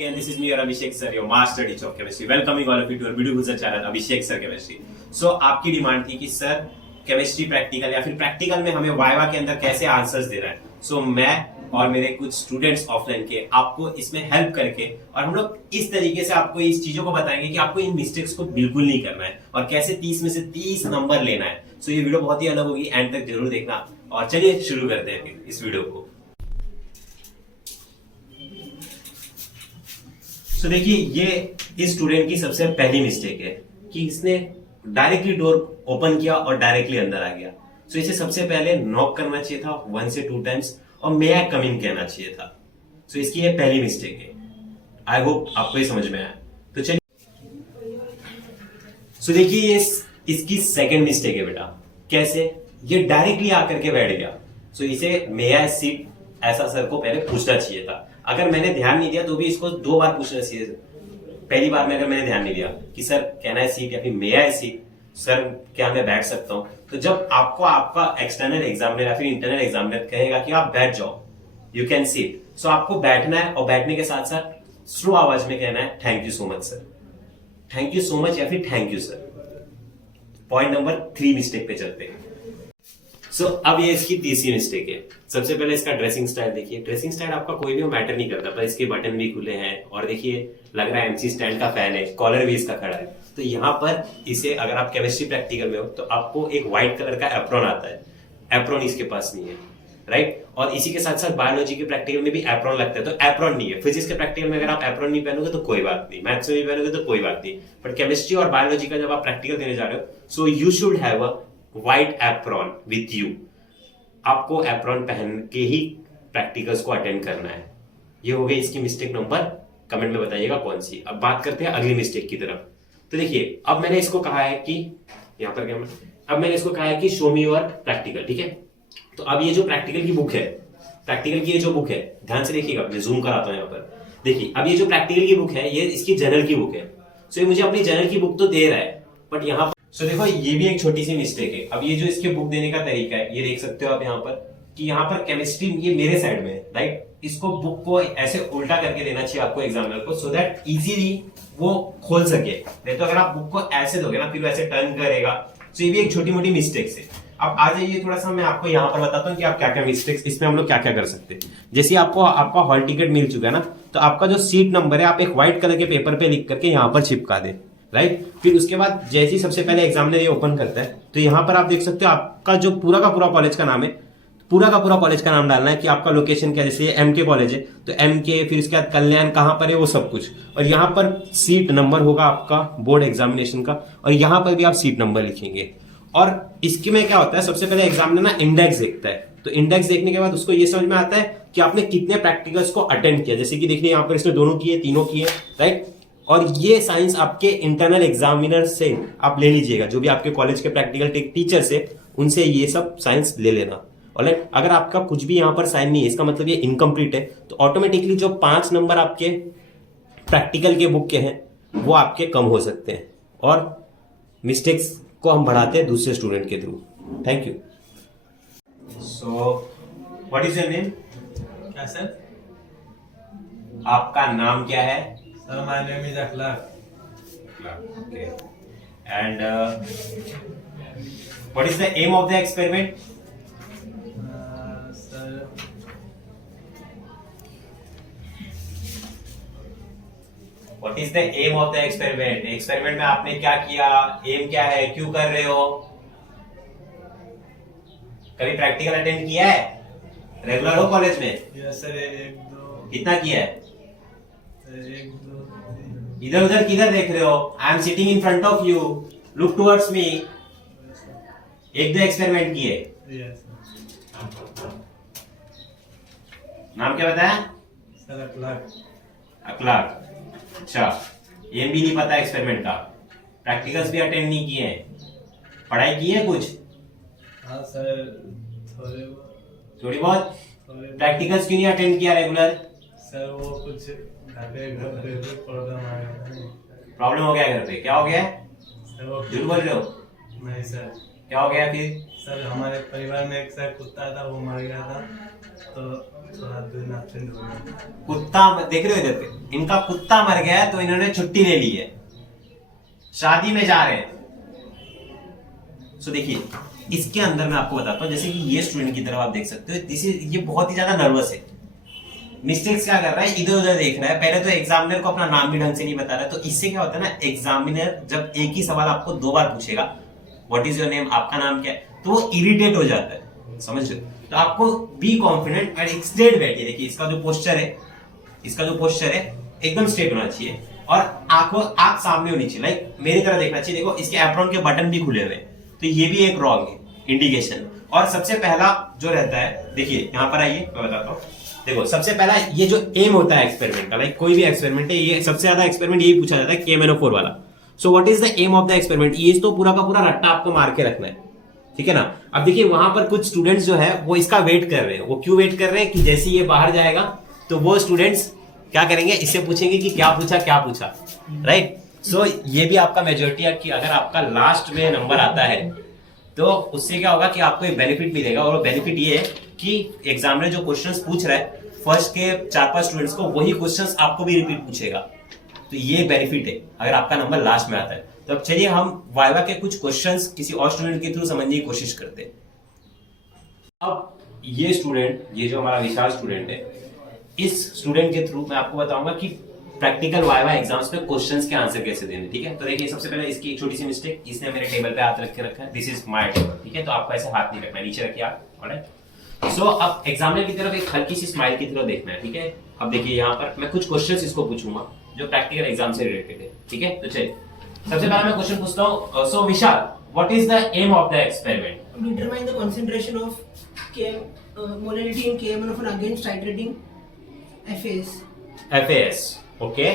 And this is me, your Abhishek sir, your master teacher of chemistry. Welcoming all of you to our video user channel Abhishek sir chemistry. So आपकी demand थी कि sir chemistry practical या फिर practical में हमें viva के अंदर कैसे आंसर्स देना है. सो मैं और मेरे कुछ स्टूडेंट्स ऑफलाइन के आपको इसमें हेल्प करके और हम लोग इस तरीके से आपको इस चीजों को बताएंगे कि आपको इन मिस्टेक्स को बिल्कुल नहीं करना है और कैसे 30 में से 30 नंबर लेना है. सो ये वीडियो बहुत ही अलग होगी, एंड तक जरूर देखना. और चलिए शुरू करते हैं इस वीडियो को. तो देखिए, ये इस स्टूडेंट की सबसे पहली मिस्टेक है कि इसने डायरेक्टली डोर ओपन किया और डायरेक्टली अंदर आ गया. सो इसे सबसे पहले नॉक करना चाहिए था 1 से 2 टाइम्स और मे आई कम इन कहना चाहिए था. सो इसकी ये पहली मिस्टेक है. आई होप आपको ये समझ में आया. तो चलिए, सो देखिए ये इसकी सेकंड मिस्टेक है बेटा. कैसे? ये डायरेक्टली आकर के बैठ गया. सो इसे मे आई सीट ऐसा सर को पहले पूछना चाहिए था. अगर मैंने ध्यान नहीं दिया तो भी इसको 2 बार पूछना चाहिए. पहली बार में अगर मैंने ध्यान नहीं दिया कि सर कैन आई सीट या फिर मे आई सीट, सर क्या मैं बैठ सकता हूं, तो जब आपको आपका एक्सटर्नल एग्जामिनर या फिर इंटरनल एग्जामिनर कहेगा कि आप बैठ जाओ, यू कैन सीट, सो आपको बैठना है और बैठने के साथ साथ स्लो आवाज में कहना है thank you so much sir, thank you so much या फिर thank you sir. Point number 3 mistake पे चलते हैं. सो अब ये इसकी तीसरी मिस्टेक है. सबसे पहले इसका ड्रेसिंग स्टाइल देखिए. ड्रेसिंग स्टाइल आपका कोई भी मैटर नहीं करता, पर इसके बटन भी खुले हैं और देखिए लग रहा है एमसी स्टैंड का फैन है, कॉलर भी इसका खड़ा है. तो यहाँ पर इसे अगर आप केमिस्ट्री प्रैक्टिकल में हो तो आपको एक व्हाइट कलर का एप्रॉन आता है. एप्रॉन इसके पास नहीं है, राइट. और इसी के साथ साथ बायोलॉजी के प्रैक्टिकल में भी एप्रॉन लगता है, तो एप्रॉन नहीं है. फिजिक्स के प्रैक्टिकल में अगर आप एप्रॉन नहीं पहनोगे तो कोई बात नहीं, मैथ्स में भी पहनोगे तो कोई बात नहीं, बट केमिस्ट्री और बायोलॉजी का जब आप प्रैक्टिकल देने जा रहे हो, so you should have a white apron with you. आपको एप्रॉन पहन के ही प्रैक्टिकल्स को अटेंड करना है. ये हो गई इसकी मिस्टेक नंबर. कमेंट में बताइएगा कौन सी. अब बात करते हैं अगली मिस्टेक की तरफ. तो देखिए, अब मैंने इसको कहा है कि यहाँ पर अब मैंने इसको कहा है कि शो मी योर प्रैक्टिकल, ठीक है. तो अब ये जो प्रैक्टिकल की बुक है, प्रैक्टिकल की ये जो बुक है, ध्यान से देखिएगा, मैं जूम कराता हूँ यहाँ पर. देखिए, अब ये जो प्रैक्टिकल की बुक है, ये इसकी जर्नल की बुक है. सो ये मुझे अपनी जर्नल की बुक तो दे रहा है, बट यहाँ पर सो देखो ये भी एक छोटी सी मिस्टेक है. अब ये जो इसके बुक देने का तरीका है, ये देख सकते हो आप यहाँ पर कि यहाँ पर केमिस्ट्री ये मेरे साइड में है, राइट. इसको बुक को ऐसे उल्टा करके देना चाहिए आपको एग्जामिनर को, सो दैट इजीली वो खोल सके. नहीं तो अगर आप बुक को ऐसे दोगे ना, फिर वैसे टर्न करेगा. सो ये भी एक छोटी मोटी मिस्टेक्स है. अब आ जाइए थोड़ा सा मैं आपको यहाँ पर बताता हूँ कि आप क्या क्या मिस्टेक्स इसमें हम लोग क्या क्या कर सकते हैं. जैसे आपको आपका हॉल टिकट मिल चुका है ना, तो आपका जो सीट नंबर है आप एक व्हाइट कलर के पेपर पे लिख करके यहाँ पर चिपका दे, राइट. फिर उसके बाद जैसे ही सबसे पहले एग्जामिनर ये ओपन करता है, तो यहाँ पर आप देख सकते हो आपका जो पूरा का पूरा कॉलेज का नाम है, पूरा का पूरा कॉलेज का नाम डालना है कि आपका लोकेशन क्या. जैसे एमके कॉलेज है तो एमके, फिर उसके बाद कल्याण कहाँ पर है वो सब कुछ, और यहाँ पर सीट नंबर होगा आपका बोर्ड एग्जामिनेशन का, और यहाँ पर भी आप सीट नंबर लिखेंगे. और इसके में क्या होता है, सबसे पहले एग्जामिनर ना इंडेक्स देखता है. तो इंडेक्स देखने के बाद उसको ये समझ में आता है कि आपने कितने प्रैक्टिकल्स को अटेंड किया. जैसे कि देखिए यहाँ पर इसने दोनों किए, तीनों किए, राइट. और ये साइंस आपके इंटरनल एग्जामिनर से आप ले लीजिएगा, जो भी आपके कॉलेज के प्रैक्टिकल टीचर से, उनसे ये सब साइंस ले लेना. ऑलराइट. अगर आपका कुछ भी यहाँ पर साइन नहीं है, इसका मतलब ये इनकम्प्लीट है, तो ऑटोमेटिकली जो 5 नंबर आपके प्रैक्टिकल के बुक के हैं वो आपके कम हो सकते हैं, और मिस्टेक्स को हम बढ़ाते हैं दूसरे स्टूडेंट के through. Thank you. So what is your name? क्या सर? आपका नाम क्या है? Sir my name is Akhlaq. Okay. And what is the aim of the experiment? Sir What is the aim of the experiment? Experiment में आपने क्या किया, M क्या है, क्यों कर रहे हो? कभी प्रैक्टिकल अटेंड किया है? रेगुलर हो कॉलेज में? Yes sir. 1 2 कितना किया है? 1 2 3. इधर उधर किधर देख रहे हो? I am sitting in front of you, look towards me. 1-2 experiment किए. यस नाम क्या बताया? सर अखलाक. अखलाक. अच्छा, एम भी नहीं पता एक्सपेरिमेंट का, प्रैक्टिकल्स भी अटेंड नहीं किए हैं, पढ़ाई की है कुछ? हाँ सर, थोड़ी बहुत. प्रैक्टिकल्स क्यों नहीं अटेंड किया रेगुलर? सर वो कुछ घर पे प्रॉब्लम आ गया. प्रॉब्लम हो गया घर पे? क्या हो गया? सर वो झूठ बोल रहे हो? नहीं सर. क्या हो गया फिर? सर हमारे परिवार में एक सर कुत्ता था, वो मर गया था, तो थोड़ा दिन एब्सेंट हो गया। कुत्ता देख रहे हो इधर पे, इनका कुत्ता मर गया है तो इन्होंने छुट्टी ले ली है, शादी में जा रहे हैं। सो देखिए इसके अंदर मैं आपको बताता हूँ, जैसे कि ये स्टूडेंट की तरफ आप देख सकते हो, ये बहुत ही ज्यादा नर्वस है। मिस्टेक्स क्या कर रहा है, इधर उधर देख रहा है। पहले तो एग्जामिनर को अपना नाम भी ढंग से नहीं बता रहा है, तो इससे क्या होता है ना, एग्जामिनर जब एक ही सवाल आपको 2 बार पूछेगा, व्हाट इज योर नेम, आपका नाम क्या है, तो वो इरिटेट हो जाता है, समझ रहे हो? तो आपको बी कॉन्फिडेंट एंड एक स्ट्रेट बैठिए। देखिए इसका जो पोस्चर है एकदम स्ट्रेट होना चाहिए और आंख सामने होनी चाहिए, लाइक मेरी तरह देखना चाहिए। देखो इसके एप्रॉन के बटन भी खुले हुए हैं, तो ये भी एक रॉन्ग है इंडिकेशन। और सबसे पहला जो रहता है, देखिए यहाँ पर आइए मैं बताता हूँ। देखो सबसे पहला ये जो एम होता है एक्सपेरिमेंट का, लाइक कोई भी एक्सपेरिमेंट है, ये सबसे ज्यादा एक्सपेरिमेंट यही पूछा जाता है KMNO4 वाला। So what is the aim of the experiment, ये तो पूरा का पूरा रट्टा आपको मार के रखना है, ठीक है ना। अब देखिए वहां पर कुछ स्टूडेंट्स जो है वो इसका वेट कर रहे हैं। वो क्यों वेट कर रहे हैं कि जैसे ये बाहर जाएगा तो वो स्टूडेंट्स क्या करेंगे, इससे पूछेंगे कि क्या पूछा, राइट। सो ये भी आपका मेजोरिटी है कि अगर आपका लास्ट में नंबर आता है तो उससे क्या होगा कि आपको एक बेनिफिट मिलेगा। और बेनिफिट ये है कि एग्जामिनर जो क्वेश्चंस पूछ रहा है फर्स्ट के 4-5 स्टूडेंट्स को, वही क्वेश्चंस आपको भी रिपीट पूछेगा। तो ये बेनिफिट है अगर आपका नंबर लास्ट में आता है। तो अब चलिए हम वाइवा के कुछ क्वेश्चंस किसी और स्टूडेंट के थ्रू समझने की कोशिश करते हैं। अब ये स्टूडेंट, ये जो हमारा विशाल स्टूडेंट है, इस स्टूडेंट के थ्रू मैं आपको बताऊंगा कि प्रैक्टिकल वाइवा एग्जाम्स में क्वेश्चंस के आंसर कैसे देने, ठीक है। तो देखिए सबसे पहले इसकी एक छोटी सी मिस्टेक, इसने मेरे टेबल पे हाथ रख के रखा है, दिस इज माय टेबल, ठीक है। तो आपको ऐसे हाथ नहीं रखना, नीचे रखिए आप, ऑलराइट। सो अब एग्जामिनर की तरफ एक हल्की सी स्माइल की तरफ देखना है, ठीक है। अब देखिए यहाँ पर मैं कुछ क्वेश्चंस इसको पूछूंगा जो प्रैक्टिकल एग्जाम से रिलेटेड है, ठीक है। तो चलिए सबसे पहले मैं क्वेश्चन पूछता हूँ। So Vishal, what is the aim of the experiment? Determine the concentration of molality in KMNO4 against titrating FAS. Okay.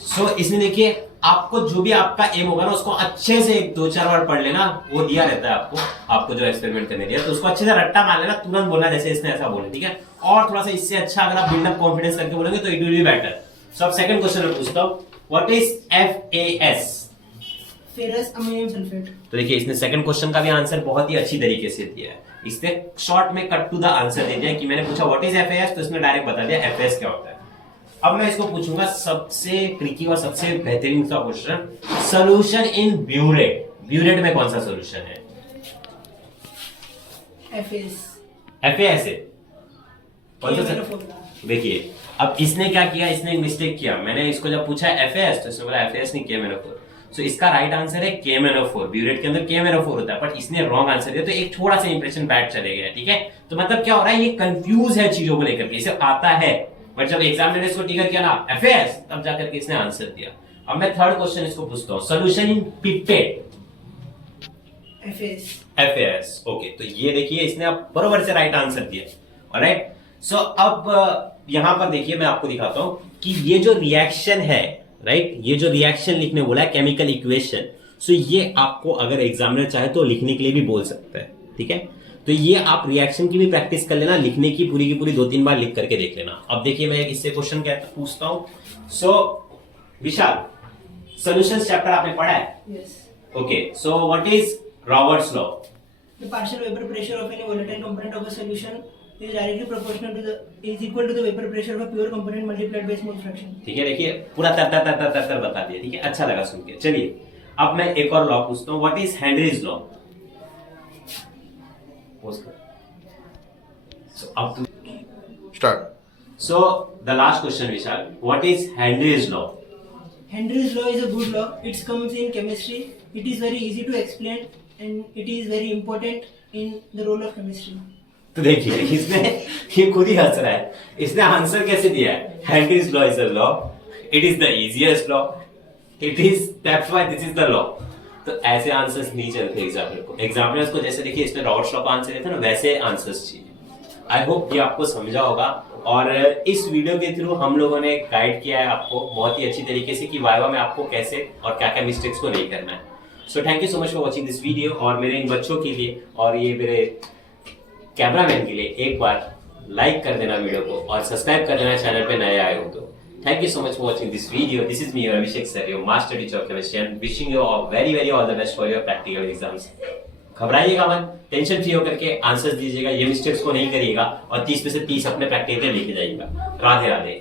So इसमें देखिए आपको जो भी आपका एम होगा ना उसको अच्छे से 2-4 बार पढ़ लेना। वो दिया रहता है आपको जो एक्सपेरिमेंट करने दिया, तो उसको अच्छे से रट्टा मार लेना, तुरंत बोलना जैसे इसने ऐसा बोला, ठीक है। और थोड़ा सा इससे अच्छा अगर आप बिल्डअप कॉन्फिडेंस करके बोलोगे तो इट विल बी बेटर। सो अब सेकंड क्वेश्चन मैं पूछता हूँ, what is FAS? Ferrous ammonium sulfate. तो देखिए इसने सेकंड क्वेश्चन का भी आंसर बहुत ही अच्छी तरीके से दिया है। इसने शॉर्ट में कट टू द आंसर दे दिया कि मैंने पूछा व्हाट इज FAS, तो इसने डायरेक्ट बता दिया FAS क्या होता है। अब मैं इसको पूछूंगा सबसे ट्रिकी और सबसे बेहतरीन सा question, solution in burette. Burette में कौन सा सॉल्यूशन है? FAS है। कौन सा सर? देखिए अब इसने क्या किया, इसने एक मिस्टेक किया। मैंने इसको जब पूछा FAS तो इसने बोला FAS नहीं KMNO4। सो इसका राइट आंसर है KMNO4। ब्यूरेट के अंदर KMNO4 होता है, बट इसने रॉन्ग आंसर दिया, तो एक थोड़ा सा इंप्रेशन बैड चले गया, ठीक है। तो मतलब क्या हो रहा है, ये कंफ्यूज है चीजों को लेकर के, इसे आता है, बट जब एग्जामिनर ने इसको टिकर किया ना FAS, तब जाकर के इसने आंसर दिया। अब मैं थर्ड क्वेश्चन इसको पूछता हूँ, solution in pipette. FAS, okay. तो ये देखिए इसने अब बरोबर से राइट आंसर दिया, ऑलराइट। सो अब यहां पर देखिए मैं आपको दिखाता हूं कि ये जो रिएक्शन है, राइट, ये जो रिएक्शन लिखने बोला है केमिकल इक्वेशन, सो ये आपको अगर एग्जामिनर चाहे तो लिखने के लिए भी बोल सकता है, ठीक है। तो ये आप रिएक्शन की भी प्रैक्टिस कर लेना, लिखने की पूरी 2-3 बार लिख करके देख लेना। अब देखिए मैं इससे क्वेश्चन पूछता हूं। सो विशाल, सॉल्यूशंस चैप्टर आपने पढ़ा है? Yes. Okay. So what is Roberts law? The partial vapor pressure of any volatile component of a solution is directly proportional to is equal to the vapor pressure of a pure component multiplied by its mole fraction. ठीक है, देखिए पूरा तर बता दिया, ठीक है। अच्छा लगा सुन के। चलिए अब मैं एक और लॉ पूछता हूँ, व्हाट इज हेनरीज लॉ? सो अब Start. So the last question Vishal, what is Henry's law? Henry's law is a good law. It comes in chemistry. It is very easy to explain and it is very important in the role of chemistry. तो देखिए इसने ये खुद ही हंस रहा है, इसने answer कैसे दिया है, Henry's law is a law, it is the easiest law, it is that's why this is the law. तो ऐसे आंसर्स नहीं चलते एग्जामिनर को। एग्जामिनर्स को जैसे देखिए इसने रॉबर्ट्स लॉ का आंसर दिया था ना, वैसे आंसर्स चाहिए। आई होप ये आपको समझा होगा, और इस वीडियो के थ्रू हम लोगों ने गाइड किया है आपको बहुत ही अच्छी तरीके से कि वाइवा में आपको कैसे और क्या क्या मिस्टेक्स को नहीं करना है। So thank you so much for watching this video. और मेरे इन बच्चों के लिए और ये मेरे कैमरामैन के लिए एक बार लाइक कर देना वीडियो को और सब्सक्राइब कर देना चैनल पे नए आए हो तो। Thank you so much for watching this video. This is me Abhishek sir, your master teacher of chemistry, and wishing you very all the best for your practical exams. घबराइएगा मत, टेंशन फ्री होकर के answers दीजिएगा, ये mistakes को नहीं करिएगा और 30 में से 30 अपने प्रैक्टिकल लेके जाइएगा। राधे राधे।